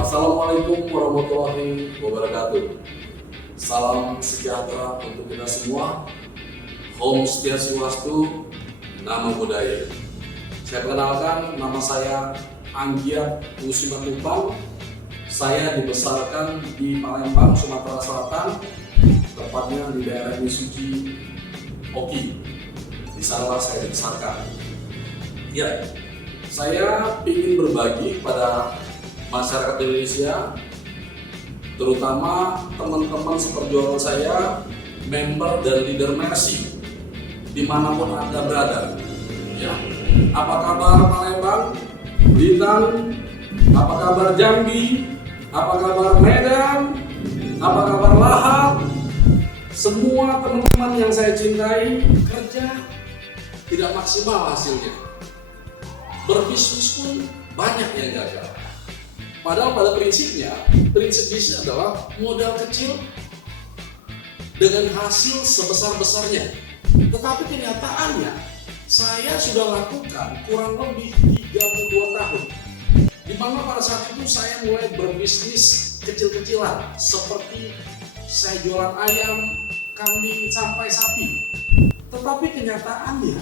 Assalamualaikum warahmatullahi wabarakatuh. Salam sejahtera untuk kita semua. Om Swastiastu, Namo Buddhaya. Saya perkenalkan, nama saya Anggiat Musimatupang. Saya dibesarkan di Palembang, Sumatera Selatan, tepatnya di daerah Misuji, Oki. Di sanalah saya dibesarkan. Ya, saya ingin berbagi pada masyarakat Indonesia, terutama teman-teman seperjuangan saya, member dan leader Mercy, dimanapun Anda berada. Ya, apa kabar Palembang, Blitar, apa kabar Jambi, apa kabar Medan, apa kabar Lahad? Semua teman-teman yang saya cintai, kerja tidak maksimal hasilnya. Berbisnis pun banyak yang gagal. Padahal pada prinsipnya, prinsip bisnis adalah modal kecil dengan hasil sebesar-besarnya. Tetapi kenyataannya, saya sudah lakukan kurang lebih 32 tahun. Di mana pada saat itu saya mulai berbisnis kecil-kecilan, seperti saya jualan ayam, kambing, sampai sapi. Tetapi kenyataannya,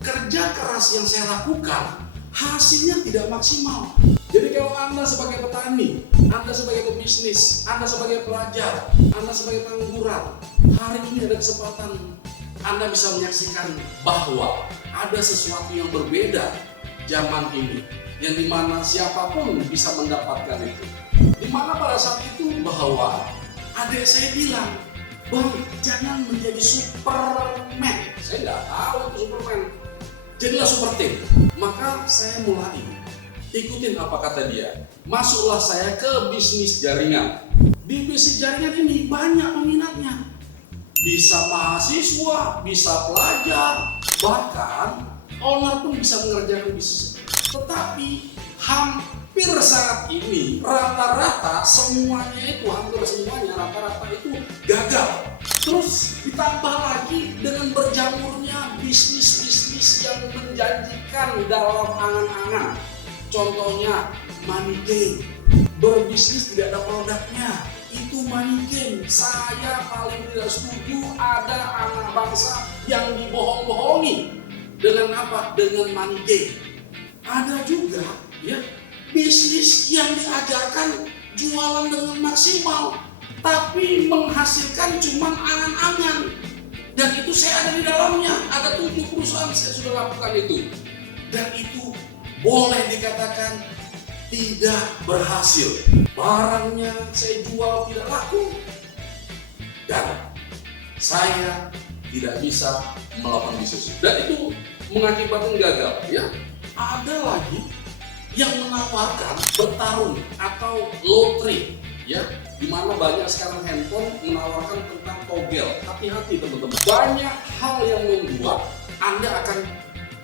kerja keras yang saya lakukan, hasilnya tidak maksimal. Jadi kalau Anda sebagai petani, Anda sebagai pebisnis, Anda sebagai pelajar, Anda sebagai pengangguran, hari ini ada kesempatan Anda bisa menyaksikan bahwa ada sesuatu yang berbeda zaman ini, yang dimana siapapun bisa mendapatkan itu. Dimana pada saat itu bahwa adik saya bilang, "Bang, jangan menjadi Superman." Saya nggak tahu itu Superman. Jadilah super team. Maka saya mulai ikutin apa kata dia. Masuklah saya ke bisnis jaringan. Di bisnis jaringan ini banyak peminatnya. Bisa mahasiswa, bisa pelajar, bahkan owner pun bisa mengerjakan bisnis. Tetapi hampir saat ini rata-rata rata-rata itu gagal. Terus ditambah lagi dengan berjamurnya bisnis-bisnis yang menjanjikan dalam angan-angan. Contohnya money game, berbisnis tidak ada produknya, itu money game. Saya paling tidak setuju ada anak bangsa yang dibohong-bohongi dengan apa? Dengan money game. Ada juga ya bisnis yang diajarkan jualan dengan maksimal, tapi menghasilkan cuma angan-angan. Dan itu saya ada di dalamnya, ada 7 perusahaan saya sudah lakukan itu. Dan itu boleh dikatakan tidak berhasil. Barangnya saya jual tidak laku. Dan saya tidak bisa melakukan bisnis. Dan itu mengakibatkan gagal. Ya, ada lagi yang menawarkan bertarung atau lotre. Ya, di mana banyak sekarang handphone menawarkan tentang togel. Hati-hati teman-teman. Banyak hal yang membuat Anda akan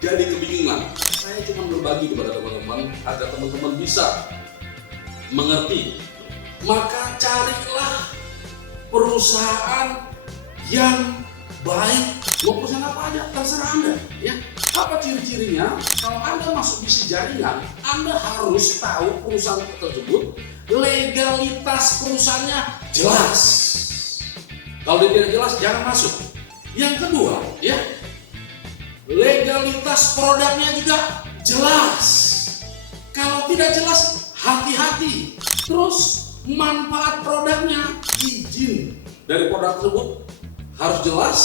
jadi kebingungan. Saya cuma berbagi kepada teman-teman agar teman-teman bisa mengerti. Maka carilah perusahaan yang baik. Mau perusahaan apa aja, terserah Anda. Ya, apa ciri-cirinya? Kalau Anda masuk bisnis jaringan, Anda harus tahu perusahaan tersebut legalitas perusahaannya jelas. Kalau dia tidak jelas, jangan masuk. Yang kedua, ya, legalitas produknya juga jelas. Kalau tidak jelas, hati-hati. Terus manfaat produknya, izin dari produk tersebut harus jelas,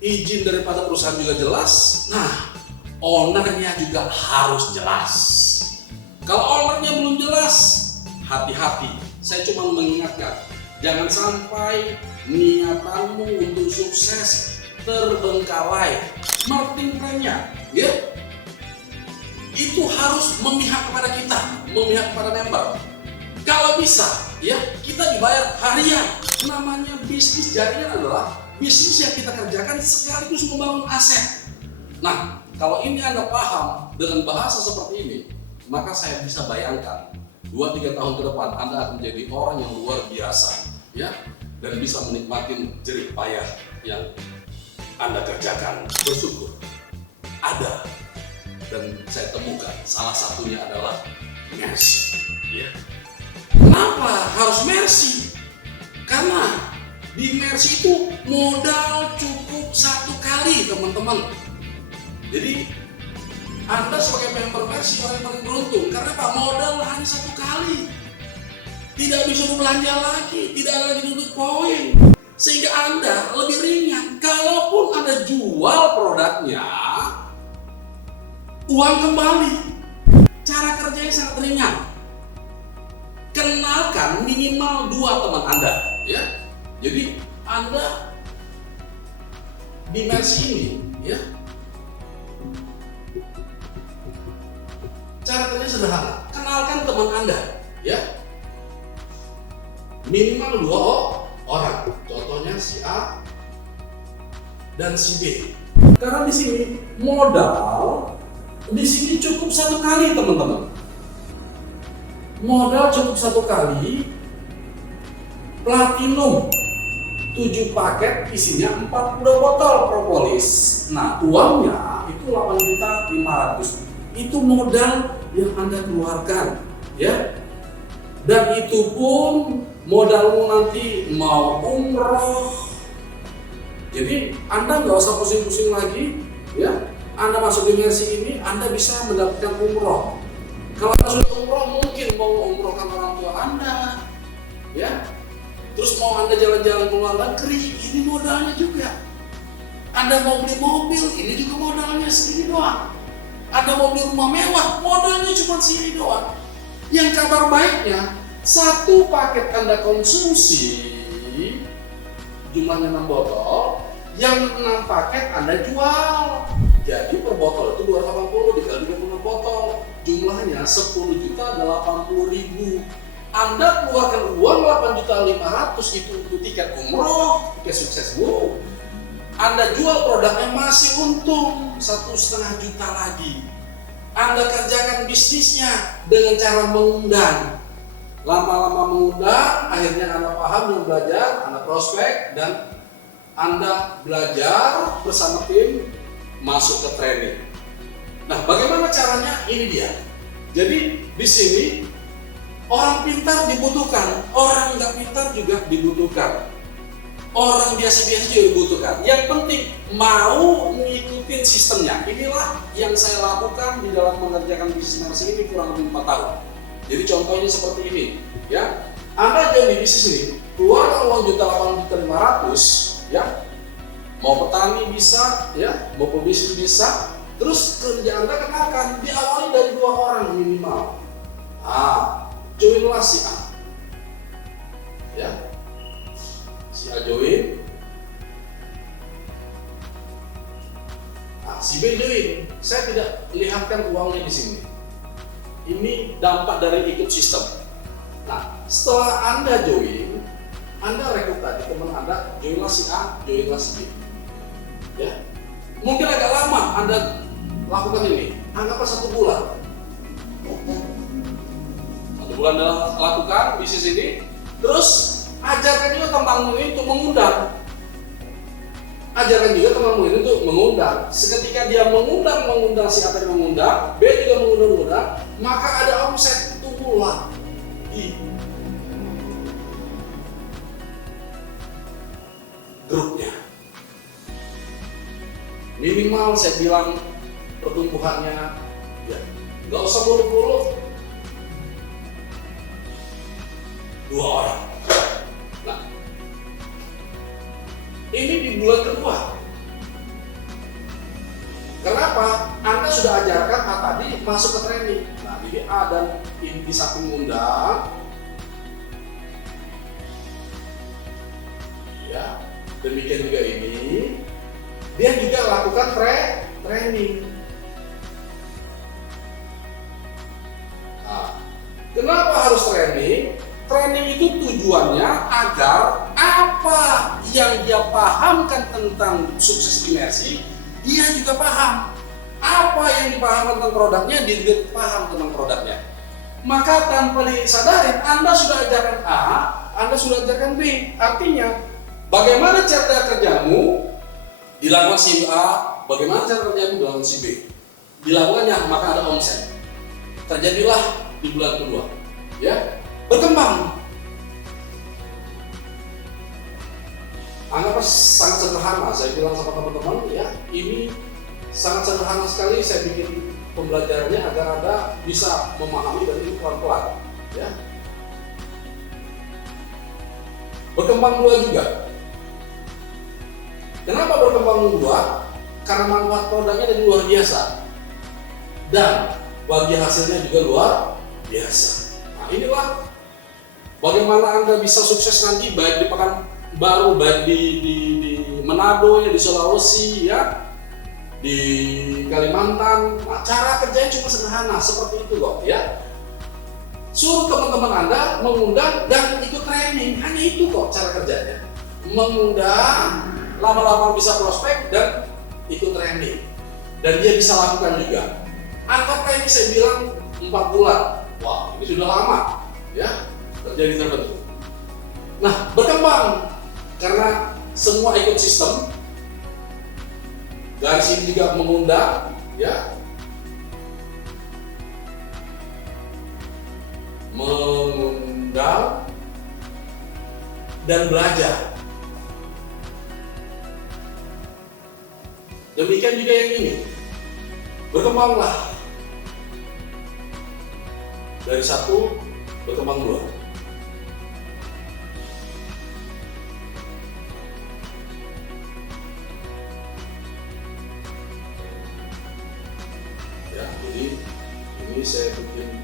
izin daripada perusahaan juga jelas. Nah, ownernya juga harus jelas. Kalau ownernya belum jelas, hati-hati. Saya cuma mengingatkan, jangan sampai niatanmu untuk sukses terbengkalai. Marketing plan-nya, ya, itu harus memihak kepada kita, memihak kepada member. Kalau bisa, ya, kita dibayar harian. Namanya bisnis jaringan adalah bisnis yang kita kerjakan sekaligus membangun aset. Nah, kalau ini Anda paham dengan bahasa seperti ini, maka saya bisa bayangkan 2-3 tahun ke depan Anda akan menjadi orang yang luar biasa, ya, dan bisa menikmati jerih payah yang Anda kerjakan, bersyukur. Ada, dan saya temukan salah satunya adalah Mercy. Ya. Kenapa harus Mercy? Karena di Mercy itu modal cukup 1 kali, teman-teman. Jadi Anda sebagai member Mercy orang yang paling beruntung. Karena Pak, modal hanya 1 kali. Tidak bisa belanja lagi, tidak ada lagi tuntut poin. Sehingga Anda lebih ringan. Kalaupun Anda jual produknya, uang kembali. Cara kerjanya sangat ringan. Kenalkan minimal 2 teman Anda, ya. Jadi Anda di Mercy ini, ya. Cara kerjanya sederhana. Kenalkan teman Anda, ya. Minimal 2 orang. Contohnya si A dan si B. Karena di sini modal di sini cukup 1 kali, teman-teman. Modal cukup 1 kali. Platinum 7 paket isinya 40 botol propolis. Nah, uangnya itu 8.500.000. Itu modal yang Anda keluarkan, ya. Dan itu pun modalmu nanti mau umroh. Jadi Anda nggak usah pusing-pusing lagi, ya. Anda masuk di Mercy ini, Anda bisa mendapatkan umroh. Kalau Anda sudah umroh, mungkin mau umrohkan orang tua Anda, ya. Terus mau Anda jalan-jalan ke luar negeri, ini modalnya juga. Anda mau beli mobil, ini juga modalnya segini doang. Anda mau beli rumah mewah, modalnya cuma segini doang. Yang kabar baiknya, 1 paket Anda konsumsi, jumlahnya 6 botol, yang 6 paket Anda jual. Jadi per botol itu 280 dikali 30 botol, jumlahnya 10.080.000. Anda keluarkan uang 8.500.000 itu untuk tiket umroh, tiket sukses Bu. Anda jual produknya masih untung 1,5 juta lagi. Anda kerjakan bisnisnya dengan cara mengundang. Lama-lama mengundang, akhirnya Anda paham dan belajar, Anda prospek, dan Anda belajar bersama tim masuk ke training. Nah, bagaimana caranya? Ini dia. Jadi di sini orang pintar dibutuhkan, orang nggak pintar juga dibutuhkan, orang biasa-biasa juga dibutuhkan. Yang penting mau mengikuti sistemnya. Inilah yang saya lakukan di dalam mengerjakan bisnis Mercy ini kurang lebih 4 tahun. Jadi contohnya seperti ini, ya. Anda jadi bisnis ini, keluar uang juta 8.500.000, ya. Mau petani bisa, ya. Mau pebisnis bisa. Terus kerja Anda kenalkan, diawali dari 2 orang minimal. Joinlah si A, ya. Si A join. Si B join. Saya tidak lihatkan uangnya di sini. Ini dampak dari ikut sistem. Nah, setelah Anda join, Anda rekrut tadi teman Anda, joinlah si A, joinlah si B. Ya, mungkin agak lama Anda lakukan ini. Anggaplah 1 bulan. 1 bulan Anda lakukan bisnis ini, terus ajarkan juga temanmu ini untuk mengundang. Ajarkan juga temanmu ini untuk mengundang. Seketika dia mengundang si A tadi mengundang, B juga mengundang, maka ada omset tumbuhlah di grupnya. Minimal saya bilang pertumbuhannya, ya, nggak usah muluk-muluk, 2 orang. Nah, ini di bulan kedua. Kenapa? Anda sudah ajarkan A tadi masuk ke training. Nah, ini A dan di samping undang, ya, demikian juga ini. Dia juga lakukan training. Nah, kenapa harus training? Training itu tujuannya agar apa yang dia pahamkan tentang sukses di Mercy, dia juga paham. Apa yang dipaham tentang produknya, dia juga paham tentang produknya. Maka tanpa disadarin, Anda sudah ajarkan A, Anda sudah ajarkan B. Artinya, bagaimana cara kerjamu, Dilakukan si A, bagaimana cara kerjanya? Dilakukan si B. Dilakukannya, maka ada omset. Terjadilah di bulan kedua, ya, berkembang. Anggaplah sangat sederhana, saya bilang sama teman-teman, ya, ini sangat sederhana sekali. Saya bikin pembelajarannya agar Anda bisa memahami dan ini pelan-pelan, ya. Berkembang dua juga. Kenapa berkembang dua? Karena manfaat produknya jadi luar biasa dan bagi hasilnya juga luar biasa. Nah, inilah bagaimana Anda bisa sukses nanti, baik di Pekanbaru, baik di Manado, ya, di Sulawesi, ya, di Kalimantan. Nah, cara kerjanya cuma sederhana seperti itu loh, ya. Suruh teman-teman Anda mengundang dan ikut training, hanya itu kok cara kerjanya. Mengundang, lama-lama bisa prospek dan ikut training, dan dia bisa lakukan juga. Anggaplah ini saya bilang 4 bulan, wah ini sudah lama, ya, terjadi terbentuk. Nah, berkembang karena semua ikut sistem. Garis ini juga mengundang, ya, mengundang dan belajar. Demikian juga yang ini, berkembanglah dari 1 berkembang 2. Ya, jadi ini saya bikin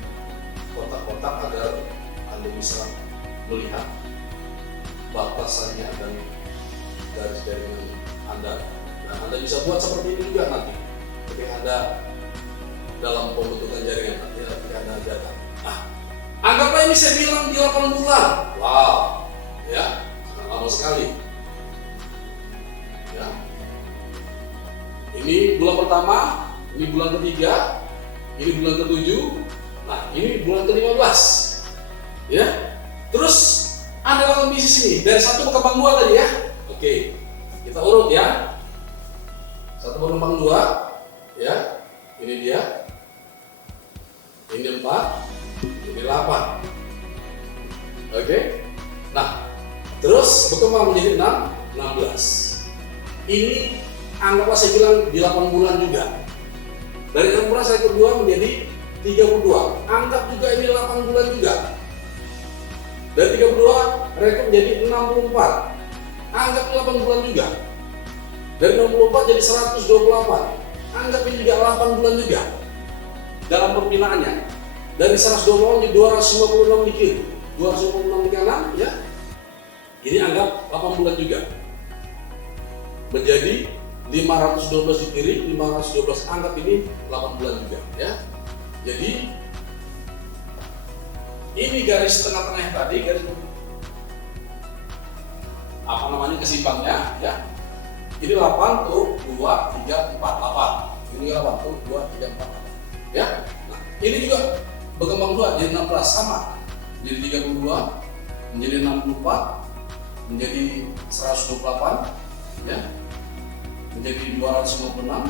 kotak-kotak agar Anda bisa melihat batasannya dan garis jaringan Anda. Nah, Anda bisa buat seperti ini juga nanti ketika Anda dalam pembentukan jaringan, ketika Anda datang. Nah, anggaplah ini saya bilang di 8 bulan. Wow, ya, sangat lama sekali. Ya. Ini bulan pertama, ini bulan ketiga, ini bulan ke-7, nah ini bulan ke-15. Ya. Terus Anda lakukan bisnis ini dari 1 berkembang 2 tadi, ya. Oke, kita urut, ya. 1 berkembang 2, ya. Ini dia. Ini 4, ini 8. Oke. Nah, terus berkembang menjadi 6, 16. Ini anggaplah saya bilang di 8 bulan juga. Dari 6 bulan saya kedua menjadi 32. Anggap juga ini 8 bulan juga. Dari 32 rekor menjadi 64. Anggap 8 bulan juga. Dari 64 jadi 128. Anggap ini juga 8 bulan juga. Dalam pembinaannya dari 120 jadi 256 di kiri, 256 di kanan, ya. Ini anggap 8 bulan juga. Menjadi 512 di kiri, 512, anggap ini 8 bulan juga, ya. Jadi ini garis tengah-tengah tadi, garis apa namanya, kesimpangnya, ya. Ini 8 tuh 2 3 4 8. Ini 8 tuh 2 3 4 8. Ya, nah, ini juga berkembang 2 jadi 16 sama, jadi 32, menjadi 64, menjadi 128, ya, menjadi 256,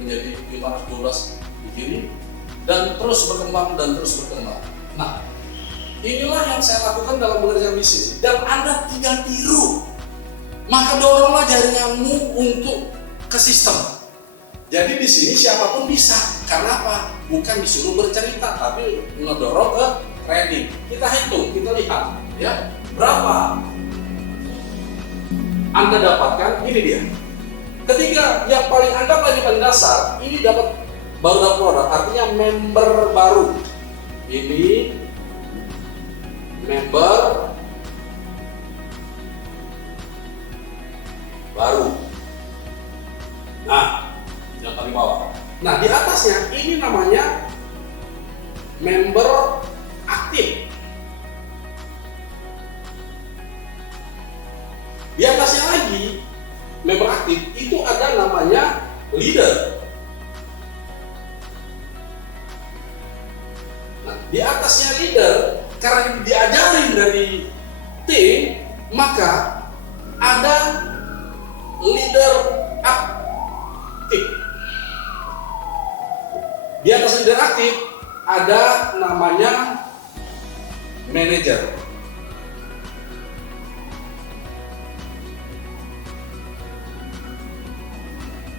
menjadi 512 di kiri, dan terus berkembang dan terus berkembang. Nah, inilah yang saya lakukan dalam bekerja bisnis, dan Anda tinggal tiru, maka doronglah jaringanmu untuk ke sistem. Jadi di sini siapapun bisa. Karena apa? Bukan disuruh bercerita, tapi ngedorong ke training. Kita hitung, kita lihat, ya, berapa Anda dapatkan. Ini dia. Ketika yang paling Anda paling dasar, ini dapat baru dapat produk, artinya member baru. Ini member baru. Nah, yang paling bawah. Nah, di atasnya ini namanya member aktif. Di atasnya lagi member aktif itu ada namanya leader. Nah, di atasnya leader karena diajarin dari tim, maka ada leader aktif. Di atas leader aktif ada namanya manajer.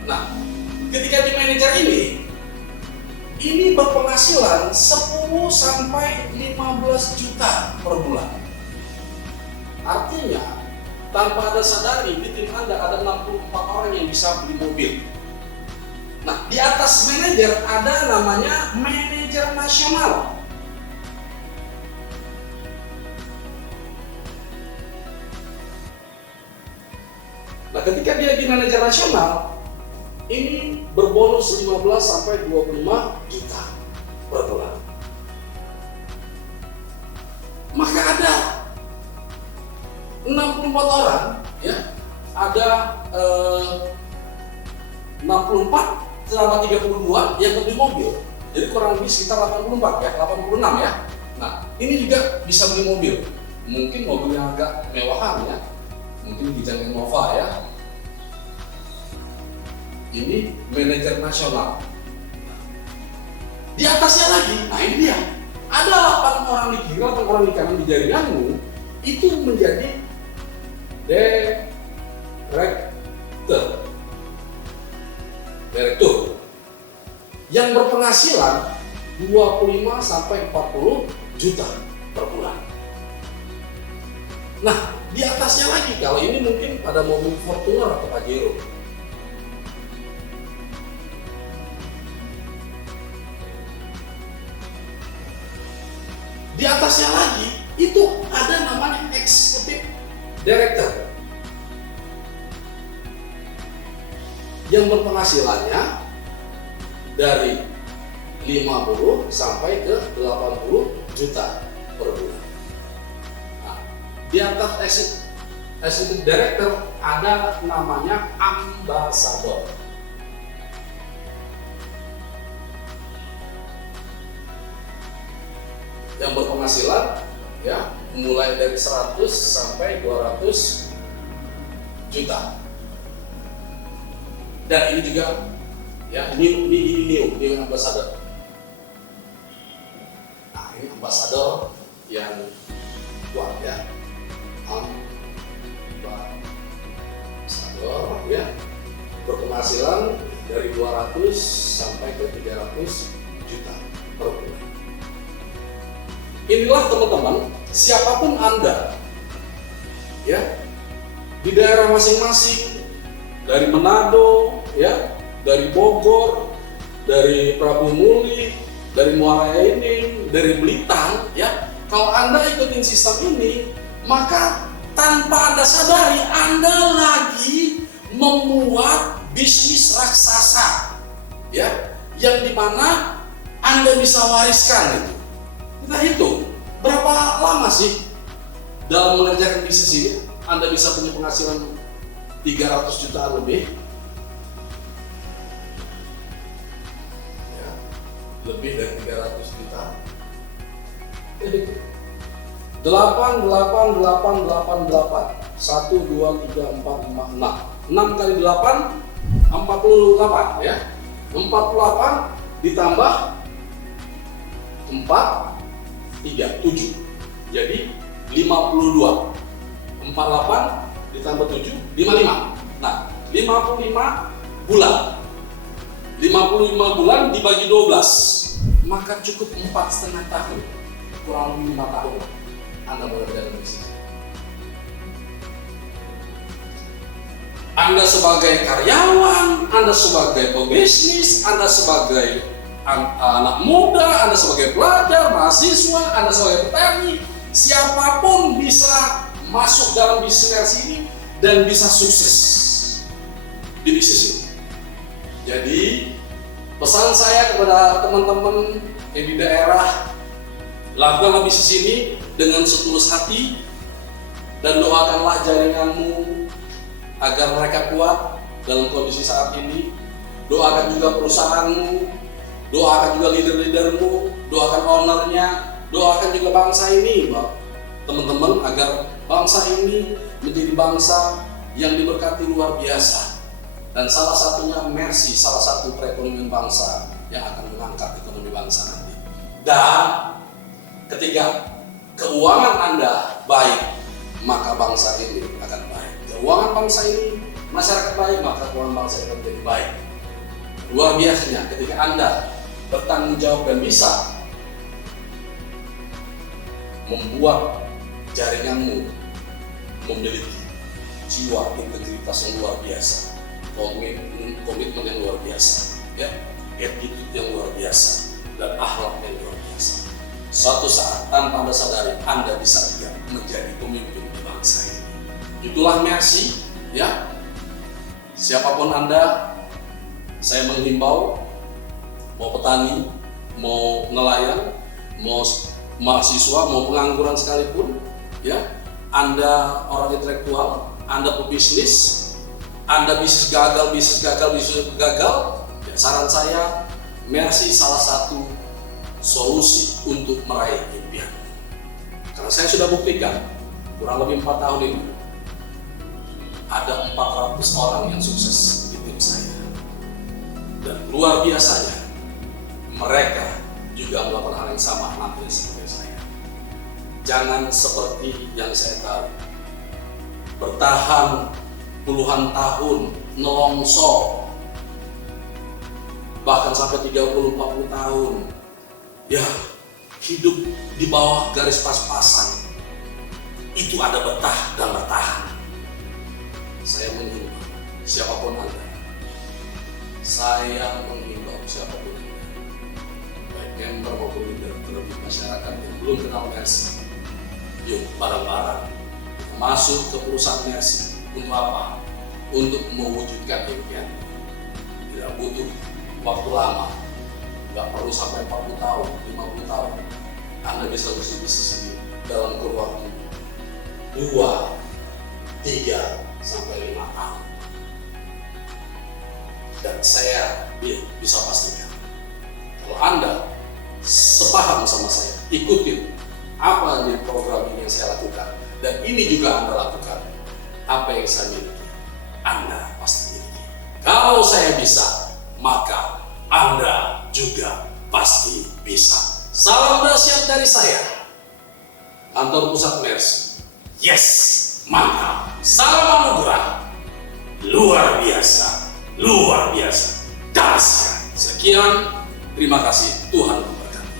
Nah, ketika di manajer ini berpenghasilan 10 sampai 15 juta per bulan. Artinya, tanpa Anda sadari, di tim Anda ada 64 orang yang bisa beli mobil. Nah, di atas manajer ada namanya manajer nasional. Nah, ketika dia di manajer nasional, ini berbonus 15 sampai 25 juta per bulan. Maka ada 64 orang, ya, ada 64 selama 32 yang beli mobil. Jadi kurang lebih sekitar 84 ya, 86 ya. Nah, ini juga bisa beli mobil. Mungkin mobil yang agak mewahan ya. Mungkin Kijang Innova ya. Ini manajer nasional. Di atasnya lagi, nah ini dia. Ada 8 orang di kiri, 8 orang di kanan di jaringanmu itu menjadi direktur yang berpenghasilan 25 sampai 40 juta per bulan. Nah, di atasnya lagi, kalau ini mungkin pada mobil Fortuner atau Pajero. Di atasnya lagi, itu ada namanya executive director yang berpenghasilannya dari 50 sampai ke 80 juta per bulan. Nah, di atas executive director ada namanya ambasador. Yang berpenghasilan ya mulai dari 100 sampai 200 juta. Dan ini juga ya new ambassador. Nah, ini ambassador yang kuat ya. Ambassador ya berpenghasilan dari 200 sampai ke 300 juta per bulan. Inilah teman-teman, siapapun Anda ya di daerah masing-masing, dari Manado ya, dari Bogor, dari Prabu Muli, dari Muara Enim, dari Blitar ya, kalau Anda ikutin sistem ini, maka tanpa Anda sadari Anda lagi membuat bisnis raksasa ya, yang dimana Anda bisa wariskan itu. Kita hitung berapa lama sih dalam mengerjakan bisnis ini Anda bisa punya penghasilan 300 juta lebih ya, lebih dari 300 juta. 8 1, 2, 3, 4, 5, 6 6 kali 8 48 ya, 48 ditambah 4 3, 7. Jadi 52. 48 ditambah 7, 55. Nah, 55 bulan. 55 bulan dibagi 12. Maka cukup 4,5 tahun. Kurang lebih 5 tahun Anda boleh dalam bisnis. Anda sebagai karyawan, Anda sebagai pebisnis, Anda sebagai anak muda, Anda sebagai pelajar, mahasiswa, Anda sebagai petani, siapapun bisa masuk dalam bisnis ini dan bisa sukses di bisnis ini. Jadi pesan saya kepada teman-teman yang di daerah, lakukanlah bisnis ini dengan setulus hati dan doakanlah jaringanmu agar mereka kuat dalam kondisi saat ini. Doakan juga perusahaanmu, doakan juga leader-leadermu, doakan ownernya, doakan juga bangsa ini, teman-teman, agar bangsa ini menjadi bangsa yang diberkati luar biasa. Dan salah satunya Mercy, salah satu perekonomian bangsa yang akan mengangkat ekonomi bangsa nanti. Dan ketika keuangan Anda baik, maka bangsa ini akan baik. Keuangan bangsa ini, masyarakat baik, maka keuangan bangsa ini akan menjadi baik. Luar biasanya ketika Anda bertanggung jawab dan bisa membuat jaringanmu memiliki jiwa integritas yang luar biasa, komitmen yang luar biasa, ya, attitude yang luar biasa, dan akhlak yang luar biasa. Suatu saat tanpa Anda sadari, Anda bisa juga menjadi pemimpin di bangsa ini. Itulah Mercy, ya. Siapapun Anda, saya menghimbau, mau petani, mau nelayan, mau mahasiswa, mau pengangguran sekalipun, ya, Anda orang intelektual, Anda pebisnis, Anda bisnis gagal, ya, saran saya, Mercy salah satu solusi untuk meraih impian. Karena saya sudah buktikan, kurang lebih 4 tahun ini, ada 400 orang yang sukses di tim saya. Dan luar biasanya, mereka juga melakukan hal yang sama nanti seperti saya. Jangan seperti yang saya tahu, bertahan puluhan tahun, nelongso, bahkan sampai 30-40 tahun, ya, hidup di bawah garis pas-pasan. Itu ada betah dan bertahan. Saya menghimbau siapapun Anda, saya menghimbau siapapun Anda, baik member maupun leader, terlebih masyarakat yang belum kenal Mercy, yuk bareng-bareng masuk ke perusahaan Mercy. Untuk apa? Untuk mewujudkan impian. Tidak butuh waktu lama, nggak perlu sampai 40 tahun, 50 tahun. Anda bisa bisnis ini dalam kurun waktu 2, 3, sampai 5 tahun. Dan saya bisa pastikan, kalau Anda sepaham sama saya, ikutin apa di program ini yang saya lakukan, dan ini juga Anda lakukan, apa yang saya miliki, Anda pasti miliki. Kalau saya bisa, maka Anda juga pasti bisa. Salam dahsyat dari saya, kantor pusat Mercy. Yes, mantap. Salam anugerah. Luar biasa, dahsyat. Sekian, terima kasih. Tuhan memberkati.